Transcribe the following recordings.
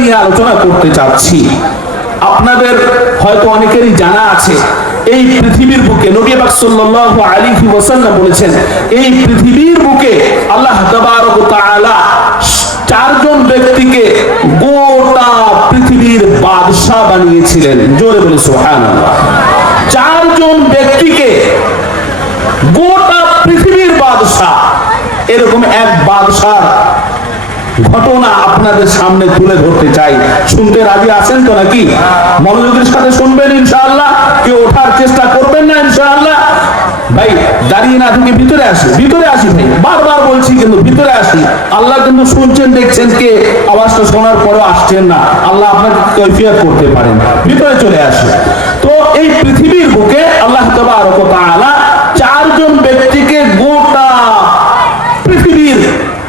নিয়ে আলোচনা করতে চাচ্ছি। আপনাদের হয়তো অনেকেরই জানা আছে, এই পৃথিবীর বুকে নবী পাক সাল্লাল্লাহু আলাইহি ওয়াসাল্লাম বলেছেন, এই পৃথিবীর বুকে আল্লাহ তাবারক তাআলা চারজন ব্যক্তিকে গোটা পৃথিবীর বাদশাহ বানিয়েছিলেন। জোরে বলে সুবহানাল্লাহ। চারজন ব্যক্তিকে গোটা পৃথিবীর বাদশাহ, এরকম এক বাদশাহ ঘটনা আপনাদের সামনে তুলে ধরতে চাই। শুনতে রাজি আছেন তো নাকি? মনোযোগের সাথে শুনবেন ইনশাআল্লাহ। কেউ ওঠার চেষ্টা করবেন না ইনশাআল্লাহ। ভাই, দাঁড়িয়ে না থেকে ভিতরে আসি ভিতরে আসি ভাই। বারবার বলছি কিন্তু ভিতরে আসি। আল্লাহ কিন্তু শুনছেন, দেখছেন কে? আওয়াজটা শোনার পরেও আসছেন না। আল্লাহ আপনাকে কৈফিয়ত করতে পারেন। ভিতরে চলে আসে। তো এই পৃথিবীর বুকে আল্লাহ তাআলা চারজন ব্যক্তিকে গোটা পৃথিবীর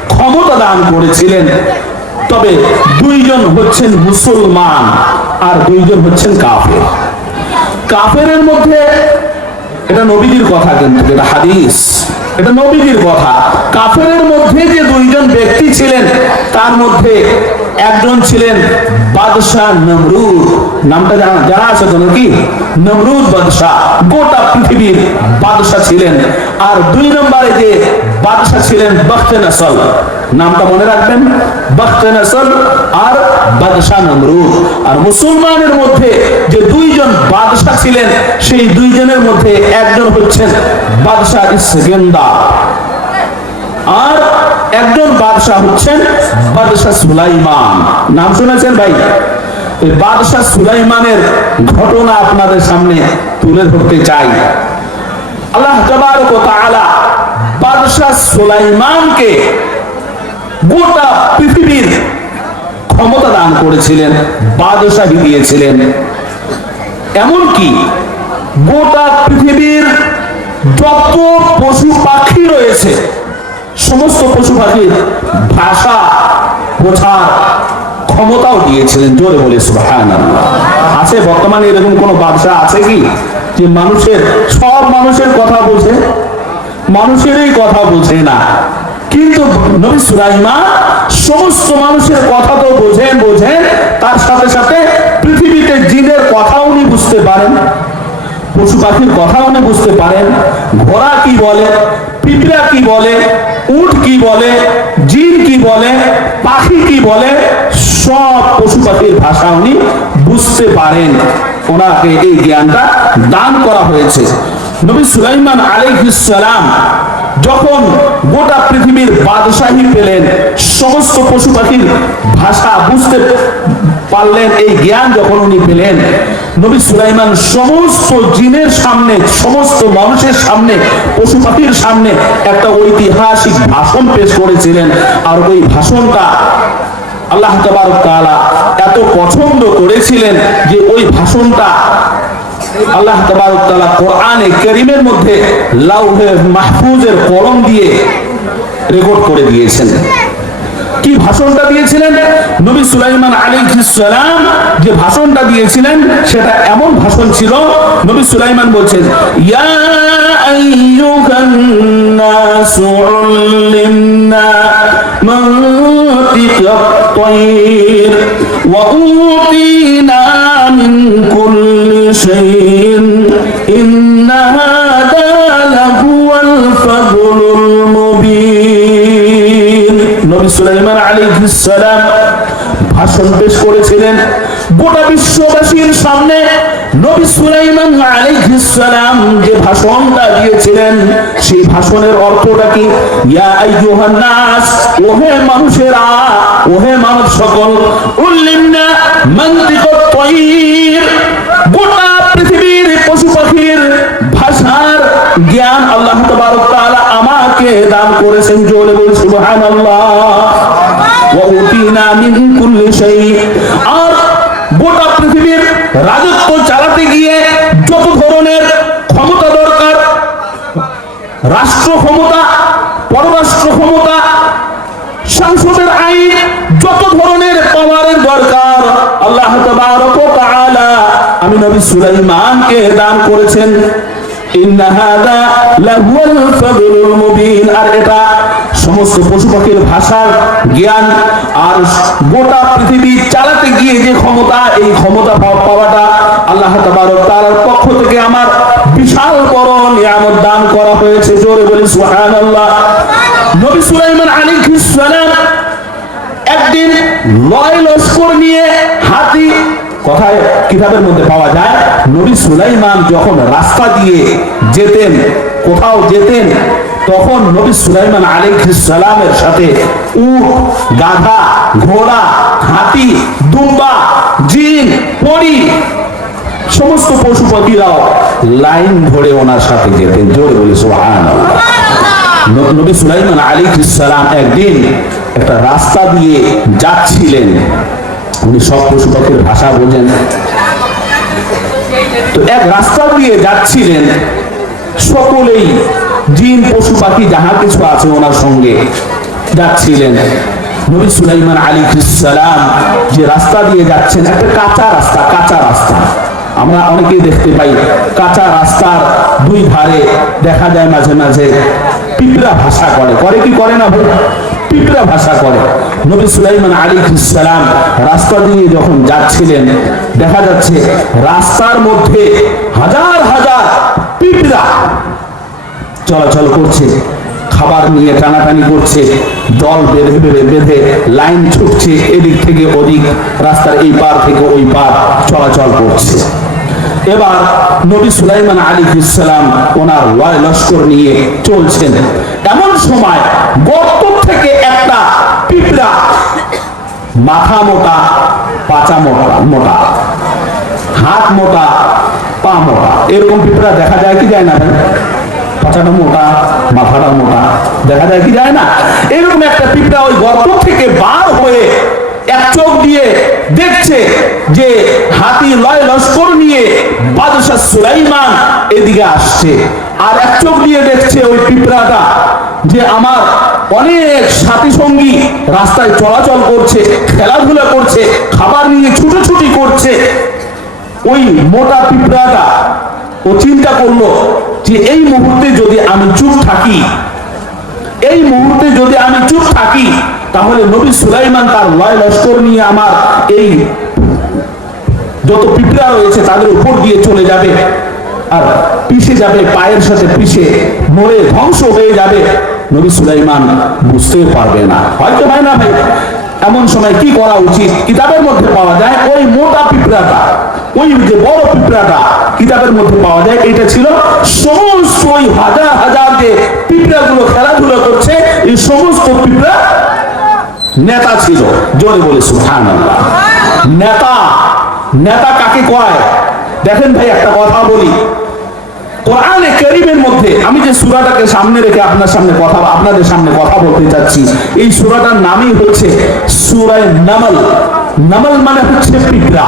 ক্ষমতা দান করেছিলেন। তবে দুইজন হচ্ছেন মুসলমান আর দুইজন হচ্ছেন কাফের। কাফেরের মধ্যে এটা নবীজির কথা কিন্তু, এটা হাদিস। এটা নবীজির কথা। কাফেরের মধ্যে যে দুইজন ব্যক্তি ছিলেন, তার মধ্যে একজন ছিলেন বাদশাহ নমরুদ। নামটা জানা জানা আছে তো নাকি? নমরুদ বাদশাহ। গোটা পৃথিবীর বাদশাহ ছিলেন। আর দুই নম্বরে যে বাদশাহ ছিলেন বখতে নসল। নামটা মনে রাখবেন, বখতে নসল আর বাদশাহ নমরুদ। আর মুসলমানের মধ্যে যে দুইজন বাদশাহ ছিলেন, সেই দুইজনের মধ্যে একজন হচ্ছেন বাদশাহ ইসগেন্দা আর একজন বাদশাহ হচ্ছেন বাদশাহ সুলাইমান। নাম শুনেছেন ভাই? বাদশাহ সুলাইমানের ঘটনা আপনাদের সামনে তুলে ধরতে চাই। আল্লাহ তাআলা বাদশাহ সুলাইমানকে গোটা পৃথিবীর ক্ষমতা দান করেছিলেন, বাদশাহী দিয়েছিলেন। এমনকি গোটা পৃথিবীর যত পশু পাখি রয়েছে, সমস্ত পশু পাখির ভাষা বোঝার ক্ষমতাও দিয়েছিলেন, জোরে বলে সুবহানাল্লাহ। আছে, বর্তমানে এরকম কোন বাদশা আছে কি, যে মানুষের, সব মানুষের কথা বোঝে মানুষেরই কথা বোঝে না। কিন্তু নবী সুলাইমান সমস্ত মানুষের কথা তো বোঝেন বোঝেন, তার সাথে সাথে পৃথিবীতে জিনের কথা উনি বুঝতে পারেন, পশু পাখির কথা উনি বুঝতে পারেন, ঘোড়া কি বলে, পিঁপড়া কি বলে, উট কি বলে, জিন কি বলে, পাখি কি বলে, সব পশু পাখির ভাষা উনি বুঝতে পারেন। ওনাকে এই জ্ঞানটা দান করা হয়েছে। নবী সুলাইমান সালাম যখন গোটা পৃথিবীর বাদশাহী পেলেন, সমস্ত পশু পাখির ভাষা বুঝতে পারলেন, এই জ্ঞান যখন উনি পেলেন, নবী সুলাইমান সমস্ত জিনের সামনে, সমস্ত মানুষের সামনে পশু পাখির সামনে একটা ঐতিহাসিক ভাষণ পেশ করেছিলেন। আর ওই ভাষণটা আল্লাহ তাআলা এত পছন্দ করেছিলেন যে ওই ভাষণটা আল্লাহ তাবারক কোরআনে কারীমের মধ্যে লাউহে মাহফুজের কলম দিয়ে রেকর্ড করে দিয়েছেন। কি ভাষণটা দিয়েছিলেন? নবী সুলাইমান সালাম যে ভাষণটা দিয়েছিলেন, সেটা এমন ভাষণ ছিল, নবী সুলাইমান বলছেন, ইয়া আইয়ুহান নাসু উল্লিমনা মানতিকাত তায়র ওয়া উতিনা মিন কুল্লি বিশ্ববাসীর সামনে নবী সুলাইমান আলাইহিস সালাম যে ভাষণটা দিয়েছিলেন, সেই ভাষণের অর্থটা কি? ইয়া আইয়ুহান নাস, ওহে মানুষেরা, ওহে মানব সকল উল্লিমনা মানতিকাত তায়র, গোটা পৃথিবীর পশু পাখির ভাষার জ্ঞান আল্লাহ তাবারক তাআলা আমাকে দান করেছেন জোরে বলি সুবহানাল্লাহ। ওয়া উতিনা মিন কুল্লি শাই আর গোটা পৃথিবীর রাজত্ব চালাতে গিয়ে যত ধরনের ক্ষমতা দরকার, রাষ্ট্র ক্ষমতা, পররাষ্ট্র ক্ষমতা, সংসদের আইন, যত ধরনের পাওয়ারের দরকার, আল্লাহ আমি নবী সুলাইমানকে দান করেছেন। ইন্না হাদা লাহুয়াল ফাদলুল মুবিন। আর এটা সমস্ত পশু পাখির ভাষার জ্ঞান আর গোটা পৃথিবী চালাতে গিয়ে যে ক্ষমতা, এই ক্ষমতা পাওয়াটা আল্লাহ তার পক্ষ থেকে আমার বিশাল বড় নিয়ামত দান করা হয়েছে। জোরে বলি, সুবহানাল্লাহ। নবী সুলাইমান আলাইহিস সালাম একদিন লয় লস্কর নিয়ে হাতি, কথায়? কিতাবের মধ্যে পাওয়া যায়, নবী সুলাইমান যখন রাস্তা দিয়ে যেতেন, কোথাও যেতেন তখন নবী সুলাইমান সালামের সাথে উট গাধা ঘোড়া হাতি দুম্বা জিন পরি সমস্ত পশু পাখিরাও লাইন ধরে ওনার সাথে যেতেন। জোরে বলি নবী সুলাইমান আলী সালাম একদিন একটা রাস্তা দিয়ে যাচ্ছিলেন। উনি সব পশু পাখির ভাষা বোঝেন। তো এক রাস্তা দিয়ে যাচ্ছিলেন সকলেই জিন, পশু, পাখি, যাহা কিছু আছে ওনার সঙ্গে যাচ্ছিলেন। নবী সুলাইমান আলী সালাম যে রাস্তা দিয়ে যাচ্ছেন, একটা কাঁচা রাস্তা কাঁচা রাস্তা। আমরা অনেকেই দেখতে পাই, কাঁচা রাস্তার দুই ধারে দেখা যায় মাঝে মাঝে পিঁপড়া ভাষা করে। করে কি করে না পিঁপড়া ভাষা করে। নবী সুলাইমান আলী সালাম রাস্তা দিয়ে যখন যাচ্ছিলেন, দেখা যাচ্ছে রাস্তার মধ্যে হাজার হাজার পিঁপড়া চলাচল করছে, খাবার নিয়ে টানাটানি করছে, দল বেঁধে বেঁধে বেঁধে লাইন ছুটছে, এদিক থেকে ওদিক, রাস্তার এই পার থেকে ওই পার চলাচল করছে। এবার নবী সুলাইমান আলী ইসলাম ওনার লয় লস্কর নিয়ে চলছেন। এমন সময় গর্ত থেকে একটা পিঁপড়া, মাথা মোটা, পাচা মোটা মোটা, হাত মোটা, পা মোটা, এরকম পিঁপড়া দেখা যায় কি যায় না ভাই? পাছাটা মোটা, মাথাটা মোটা, দেখা যায় কি যায় না? এরকম একটা পিঁপড়া ওই গর্ত থেকে বার হয়ে এক চোখ দিয়ে দেখছে যে হাতি লয় লস্কর নিয়ে বাদশাহ সুলাইমান এদিকে আসছে। আর এক চোখ দিয়ে দেখছে ওই পিঁপড়াটা যে আমার অনেক সাথী সঙ্গী রাস্তায় চলাচল করছে, খেলাধুলা করছে, খাবার নিয়ে ছুটোছুটি করছে। ওই মোটা পিঁপড়াটা ও চিন্তা করল যে এই মুহূর্তে যদি আমি চুপ থাকি, এই মুহূর্তে যদি আমি চুপ থাকি, তাহলে নবী সুলাইমান তার লয় লস্কর নিয়ে আমার এই যত পিঁপড়া রয়েছে তাদের উপর দিয়ে চলে যাবে আর পিষে যাবে, পায়ের সাথে পিষে মরে ধ্বংস হয়ে যাবে। নবী সুলাইমান বুঝতে পারবে না। হয়তো ভাই না ভাই, এমন সময় কি করা উচিত? কিতাবের মধ্যে পাওয়া যায়, ওই মোটা পিঁপড়াটা ওই যে বড় পিঁপড়াটা কিতাবের মধ্যে পাওয়া যায়, এটা ছিল সমস্ত ওই হাজার হাজার যে পিঁপড়াগুলো খেলাধুলা করছে, এই সমস্ত পিঁপড়া নেতা ছিল। জোরে বলে সুহান নেতা নেতা কাকে কয়? দেখেন ভাই, একটা কথা বলি। কোরআনে করিমের মধ্যে আমি যে সূরাটাকে সামনে রেখে আপনার সামনে কথা, আপনাদের সামনে কথা বলতে চাচ্ছি, এই সূরাটার নামই হচ্ছে সূরায়ে নামল। নামল মানে হচ্ছে পিঁপড়া।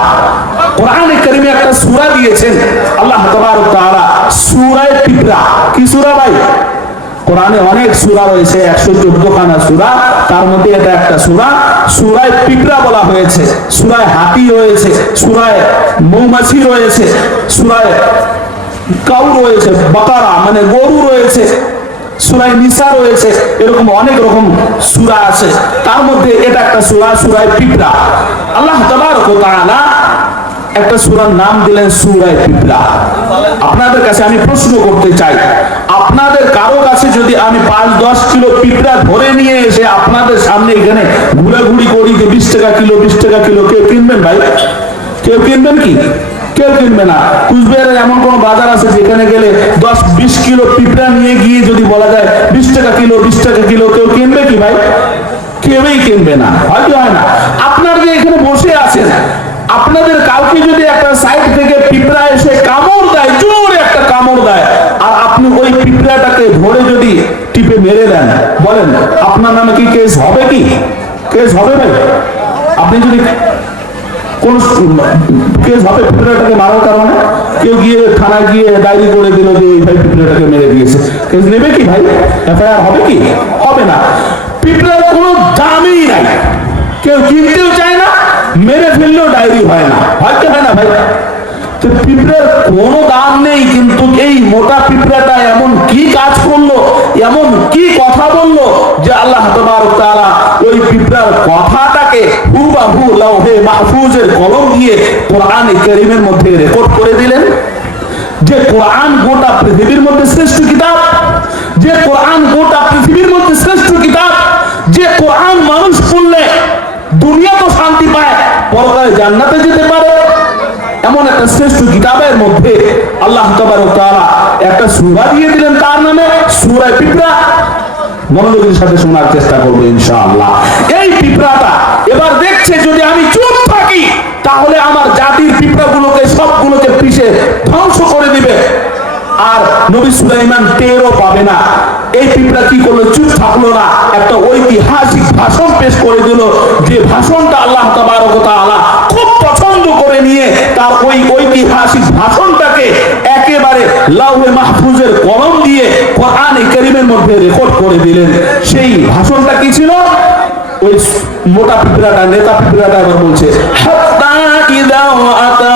কোরআনে করিমে একটা সূরা দিয়েছেন। আল্লাহ তাবারক তাআলা সূরায়ে পিঁপড়া। কি সূরা ভাই? কোরআনে অনেক সূরা রয়েছে, একশো চোদ্দ খানা সূরা। তার মধ্যে এটা একটা সূরা। সূরায় পিঁপড়া বলা হয়েছে। সূরায় হাতি রয়েছে, সূরায় মৌমাছি রয়েছে, সূরায় কাউ রয়েছে, বাকারা মানে গরু রয়েছে, সুরায় নিসা রয়েছে, এরকম অনেক রকম সুরা আছে। তার মধ্যে এটা একটা সুরা, সুরায় পিঁপড়া। আল্লাহ তাবারক ওয়া তাআলা একটা সুরার নাম দিলেন সুরায় পিঁপড়া আপনাদের কাছে আমি প্রশ্ন করতে চাই, আপনাদের কারও কাছে যদি আমি পাঁচ দশ কিলো পিঁপড়া ধরে নিয়ে এসে আপনাদের সামনে এখানে ঘুরাঘুরি করি যে বিশ টাকা কিলো, বিশ টাকা কিলো, কেউ কিনবেন ভাই? কেউ কিনবেন কি? কেউ কিনবে না। কুচবিহারের এমন কোন বাজার আছে যেখানে গেলে দশ, বিশ কিলো পিঁপড়া নিয়ে গিয়ে যদি বলা যায় বিশ টাকা কিলো, বিশ টাকা কিলো, কেউ কিনবে কি ভাই? কেউই কিনবে না। হয়তো হয় না। আপনার যে এখানে বসে আছেন আপনাদের কাউকে যদি একটা সাইড থেকে পিঁপড়া এসে কামড় দেয়, জোরে একটা কামড় দেয়, আর আপনি ওই পিঁপড়াটাকে ধরে যদি টিপে মেরে দেন, বলেন, আপনার নামে কি কেস হবে কি? কেস হবে ভাই? আপনি যদি কোন কেস হবে পিঁপড়াটাকে মারার কারণে? কেউ গিয়ে থানায় গিয়ে ডায়েরি করে দিল যে এই ভাই পিঁপড়াটাকে মেরে দিয়েছে। কেস নেবে কি ভাই? এফআইআর হবে কি? হবে না। পিঁপড়ার কোনো দামই নাই। কেউ কিনতেও চায় না মেরে ফেললেও ডায়েরি হয় না হয়তো হয় না ভাই তো পিঁপড়ের কোনো দাম নেই কিন্তু এই মোটা পিঁপড়াটা এমন কি কাজ করল এমন কি কথা বলল যে আল্লাহ তাআলা ওই পিঁপড়ার কথাটাকে হুবাহু লাউহে মাহফুজের কলম দিয়ে কোরআনে কারীমের মধ্যে রেকর্ড করে দিলেন যে কোরআন গোটা পৃথিবীর মধ্যে শ্রেষ্ঠ কিতাব যে কোরআন গোটা পৃথিবীর মধ্যে শ্রেষ্ঠ কিতাব যে কোরআন মানুষ পড়লে দুনিয়া তো শান্তি পায়, পরকালে জান্নাতে যেতে পারে। এমন একটা শ্রেষ্ঠ কিতাবের মধ্যে আল্লাহ তাআলা একটা সূরা দিয়ে দিলেন তার নামে সূরা পিঁপড়া। মনোযোগের সাথে শোনার চেষ্টা করব ইনশাআল্লাহ। এই পিঁপড়াটা এবার দেখছে, যদি আমি চুপ থাকি, তাহলে আমার জাতির পিঁপড়াগুলোকে সবগুলোকে পিষে ধ্বংস করে দিবে। আর নবী সুলাইমান টেরও পাবে না। এই পিঁপড়া কি করল? চুপ থাকল না। একটা ঐতিহাসিক ভাষণ পেশ করে দিল। যে ভাষণটা আল্লাহ তাবারক খুব পছন্দ করে নিয়ে তার ওই ঐতিহাসিক ভাষণটাকে একেবারে লাউহে মাহফুজের কলম দিয়ে কোরআনে কারীমের মধ্যে রেকর্ড করে দিলেন। সেই ভাষণটা কি ছিল? ওই মোটা পিঁপড়াটা, নেতা পিঁপড়াটা এবার বলছে, হাত্তা ইদা আতা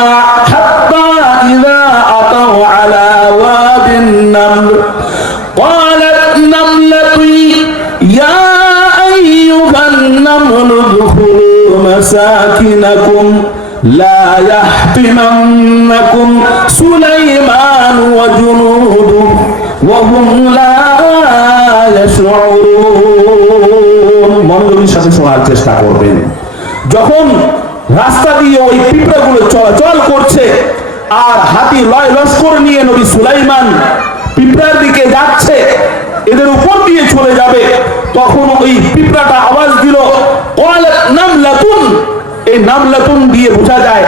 مساكنكم لا يحطمنكم سليمان وجنوده وهم لا يشعرون মনোযোগের সাথে শোনার চেষ্টা করবেন যখন রাস্তা দিয়ে ওই পিঁপড়াগুলো চলাচল করছে আর হাতি লয় লস্কর নিয়ে নবী সুলাইমান পিঁপড়ার দিকে যাচ্ছে এদের উপর দিয়ে চলে যাবে তখন ওই পিঁপড়াটা আওয়াজ দিল "ক্বালাত নামলাতুন এই নামলাতুন দিয়ে বোঝা যায়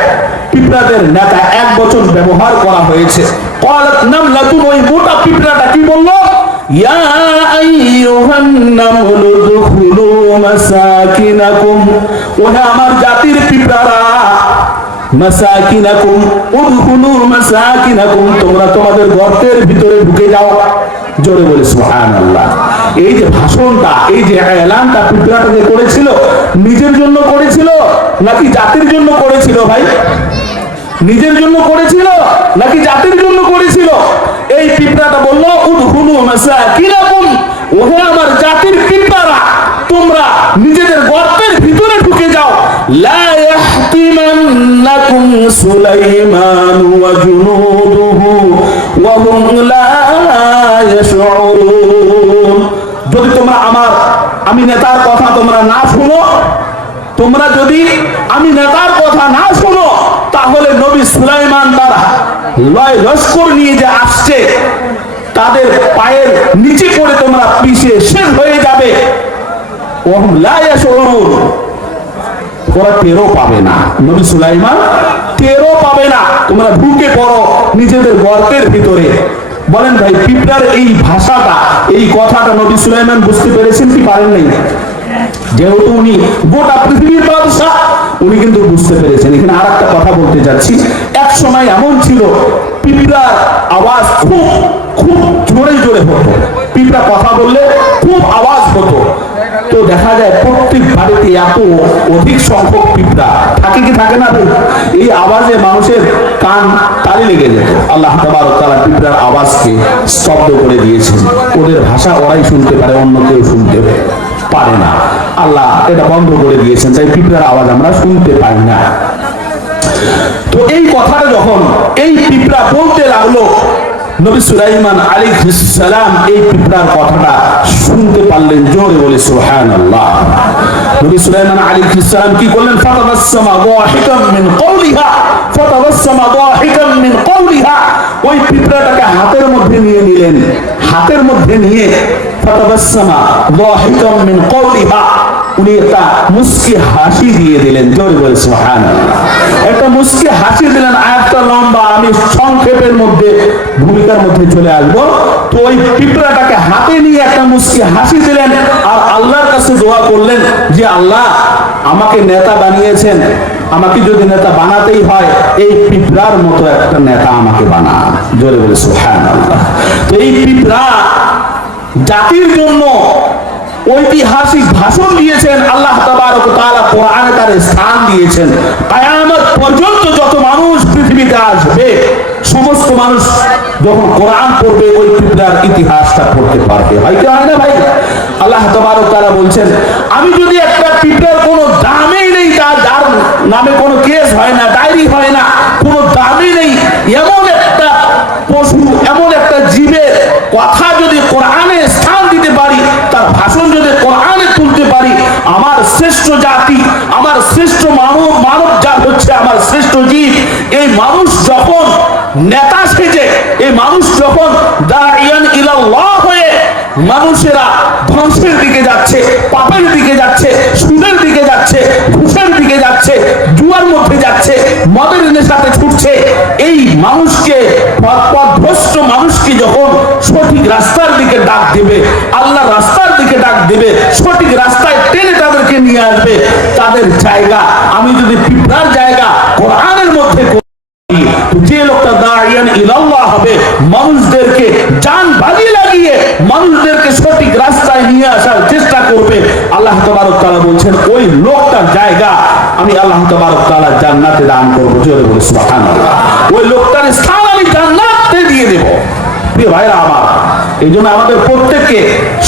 পিঁপড়াদের নেতা এক বছর ব্যবহার করা হয়েছে। ক্বালাত নামলাতুন, ওই মোটা পিঁপড়াটা কি বলল? ইয়া আমার জাতির তোমরা তোমাদের গর্তের ভিতরে ঢুকে যাও। জোরে বলে সুবহানাল্লাহ। এই যে ভাষণটা, এই যে এলানটা পিঁপড়াটাকে করেছিল, নিজের জন্য করেছিল নাকি জাতির জন্য করেছিল ভাই? নিজের জন্য করেছিল নাকি জাতির জন্য করেছিল? এই পিঁপড়াটা বলল উদখুলু মাসাকিনাকুম, ওহে আমার জাতির পিঁপড়ারা, তোমরা নিজেদের গর্তের ভিতরে ঢুকে যাও। লা ইয়াহতিমান্নাকুম সুলাইমান। আমি নেতার কথা তোমরা না শুনো? তোমরা যদি আমি নেতার কথা না শোনো, তাহলে নবী সুলাইমান তার লয় লস্কর নিয়ে যে আসছে, তাদের পায়ের নিচে পড়ে তোমরা পিছে শেষ হয়ে যাবে। ওরা টেরও পাবে না। নবী সুলাইমান টেরও পাবে না। তোমরা ঢুকে পড়ো নিজেদের গর্তের ভিতরে। বলেন ভাই, পিঁপড়ার এই ভাষাটা, এই কথাটা নবী সুলাইমান বুঝতে পেরেছেন কি পারেন নাই? যেহেতু উনি গোটা পৃথিবীর বাদশাহ, উনি কিন্তু বুঝতে পেরেছেন। এখানে আর একটা কথা বলতে যাচ্ছি। এক সময় এমন ছিল, পিঁপড়ার আওয়াজ খুব খুব জোরে জোরে হতো। পিঁপড়া কথা বললে খুব আওয়াজ হতো। তো দেখা যায় প্রত্যেক বাড়িতে এত অধিক সংখ্যক পিঁপড়া। থাকে কি থাকে না এই আওয়াজে মানুষের কান তালি লেগে যেত। আল্লাহ তারা পিঁপড়ার আওয়াজকে স্তব্ধ করে দিয়েছেন। ওদের ভাষা ওরাই শুনতে পারে, অন্য কেউ শুনতে পারে না। আল্লাহ এটা বন্ধ করে দিয়েছেন, তাই পিঁপড়ার আওয়াজ আমরা শুনতে পাই না। তো এই কথাটা যখন এই পিঁপড়া বলতে লাগল, নবী সুলাইমান আলাইহিস সালাম এই পিঁপড়ার কথাটা শুনতে পারলেন জোরে বলে, সুবহানাল্লাহ। নবী সুলাইমান আলী ইসলাম কি করলেন? ফাতাবাসসামা দাহিকাম মিন কওলিহা, ফাতাবাসসামা দাহিকাম মিন কওলিহা। ওই পিঁপড়াটাকে হাতের মধ্যে নিয়ে নিলেন। হাতের মধ্যে নিয়ে, ফাতাবাসসামা দাহিকাম মিন কওলিহা। উনি একটা মুস্কি হাসি দিয়ে দিলেন। জোরে বলে সুবহানাল্লাহ। একটা মুস্কি হাসি দিলেন, আয়াতটা লম্বা, আমি সংক্ষেপের মধ্যে, ভূমিকার মধ্যে চলে আসব। তো ওই পিঁপড়াটাকে হাতে নিয়ে একটা মুস্কি হাসি দিলেন আর আল্লাহর কাছে দোয়া করলেন যে, আল্লাহ, আমাকে নেতা বানিয়েছেন। আমাকে যদি নেতা বানাতেই হয়, এই পিঁপড়ার মতো একটা নেতা আমাকে বানান জোরে বলে সুবহানাল্লাহ। তো এই পিঁপড়া জাতির জন্য ঐতিহাসিক ভাষণ দিয়েছেন। আল্লাহ তাবারক তাআলা কোরআনে তার স্থান দিয়েছেন। কায়ামত পর্যন্ত যত মানুষ পৃথিবীতে আসবে, সমস্ত মানুষ যখন কোরআন পড়বে, ওই পিঁপড়ার ইতিহাসটা পড়তে পারবে। হয় কি হয় না ভাই? আল্লাহ তবারক তারা বলছেন, আমি যদি একটা পিঁপড়ার কোনো দামই নেই তার যার নামে কোনো কেস হয় না ডায়েরি হয় না কোনো দামই নেই এমন একটা পশু এমন একটা জীবের কথা যদি কোরআনে স্থান দিতে পারি তার ভাষণ যদি কোরআনে তুলতে পারি আমার শ্রেষ্ঠ জাতি আমার শ্রেষ্ঠ মানব মানব জাত হচ্ছে আমার শ্রেষ্ঠ জীব এই মানুষ যখন নেতা সেজে এই মানুষ যখন হয়ে মানুষেরা ধ্বংসের দিকে যাচ্ছে, পাপের দিকে যাচ্ছে, সুদের দিকে যাচ্ছে, ঘুষের দিকে যাচ্ছে, জুয়ার মধ্যে যাচ্ছে, মদের নেশাতে ছুটছে, এই মানুষকে পথভ্রষ্ট মানুষকে যখন সঠিক রাস্তার দিকে ডাক দেবে আল্লাহ রাস্তার দিকে ডাক দেবে, সঠিক রাস্তায় টেনে তাদেরকে নিয়ে আসবে, তাদের জায়গা, আমি যদি পিঁপড়ার জায়গা কোরআনের মধ্যে যে লোকটা দাঁড়িয়ান ইলাল্লাহ হবে, মানুষদেরকে জান বাজি লাগিয়ে মানুষদেরকে সঠিক রাস্তায় নিয়ে আসার চেষ্টা করবে। আল্লাহ তবারক তালা বলছেন, ওই লোকটার জায়গা আমি আল্লাহ তবারক তালা জান্নাতে দান করব। জোরে বলে সুবহানাল্লাহ। ওই লোকটার স্থান আমি জান্নাতে দিয়ে দেব। ভাইরা আমার এই জন্য আমাদের প্রত্যেককে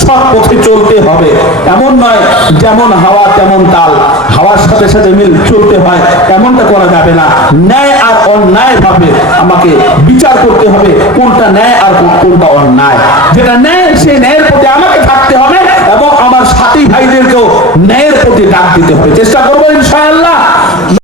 সৎ পথে চলতে হবে। এমন নয় যেমন হাওয়া, তেমন তাল। হাওয়ার সাথে সাথে মিল চলতে হয়, এমনটা করা যাবে না। ন্যায় আর অন্যায় ভাবে আমাকে বিচার করতে হবে, কোনটা ন্যায় আর কোনটা অন্যায়। যেটা ন্যায়, সেই ন্যায়ের প্রতি আমাকে থাকতে হবে এবং আমার সাথী ভাইদেরকেও ন্যায়ের প্রতি ডাক দিতে হবে। চেষ্টা করব ইনশাআল্লাহ।